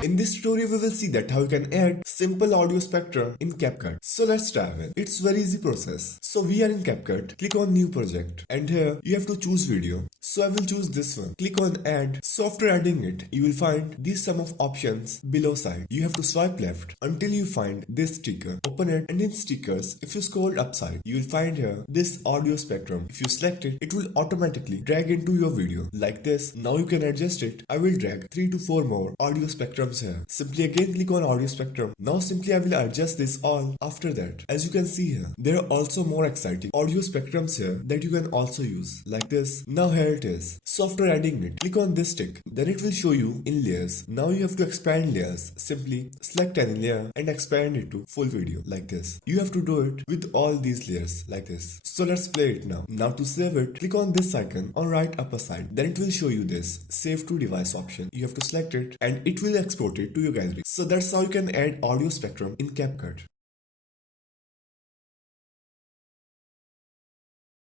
In this tutorial, we will see that how you can add simple audio spectrum in CapCut. So let's dive in. It's very easy process. So we are in CapCut. Click on new project and here you have to choose video. So I will choose this one. Click on add. So after adding it, you will find these sum of options below side. You have to swipe left until you find this sticker. Open it and in stickers, if you scroll upside, you will find here this audio spectrum. If you select it, it will automatically drag into your video like this. Now you can adjust it. I will drag 3 to 4 more audio spectrums here. Simply again click on audio spectrum. Now simply I will adjust this all after that. As you can see here, there are also more exciting audio spectrums here that you can also use like this. Now here it is. So after adding it, click on this tick. Then it will show you in layers. Now you have to expand layers. Simply select any layer and expand it to full video like this. You have to do it with all these layers like this. So let's play it now. Now to save it, click on this icon on right upper side. Then it will show you this save to device option. You have to select it and it will export it to your gallery. So that's how you can add audio spectrum in CapCut.